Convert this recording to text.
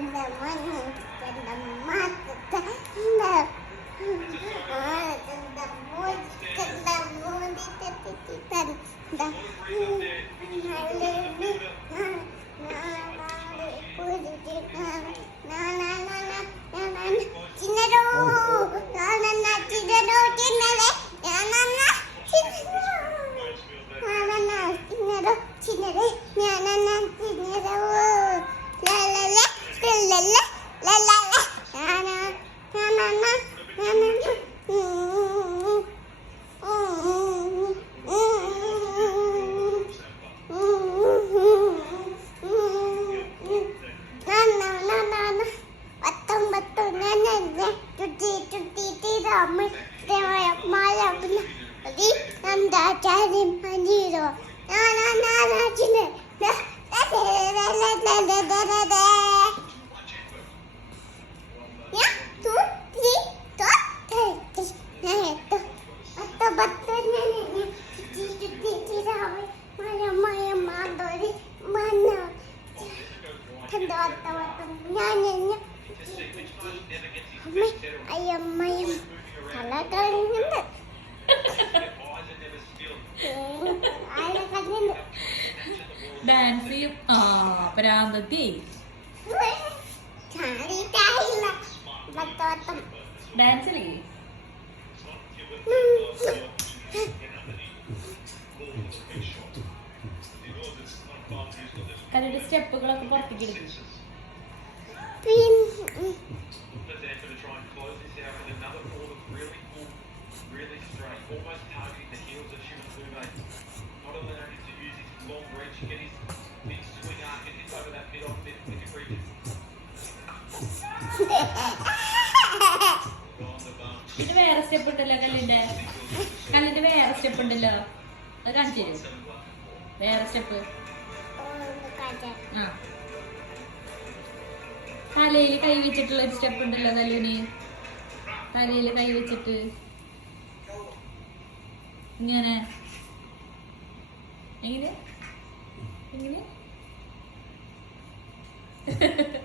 Thank you. Hadi hadi. Na na na na. Dance ചെയ്യും ആ പ്രാന്തത്തി dance കളി കല്ലിന്റെ സ്റ്റെപ്പുകളൊക്കെ പുറത്തേക്ക് എടുക്കും really straight, almost targeting the heels of Shimafume. Not പിന്നെ വേറെ സ്റ്റെപ്പ് ഉണ്ടല്ലോ കല്ലിന്റെ. കല്ലിന്റെ വേറെ സ്റ്റെപ്പ് ഉണ്ടല്ലോ. അത് കാണിച്ചു വേറെ സ്റ്റെപ്പ് ആ. തലയിൽ കൈ വെച്ചിട്ടുള്ള ഒരു സ്റ്റെപ്പ് ഉണ്ടല്ലോ കല്ലിന്. തലയിൽ കൈ വെച്ചിട്ട്. ഇങ്ങനെ. എങ്ങനെ? എങ്ങനെ?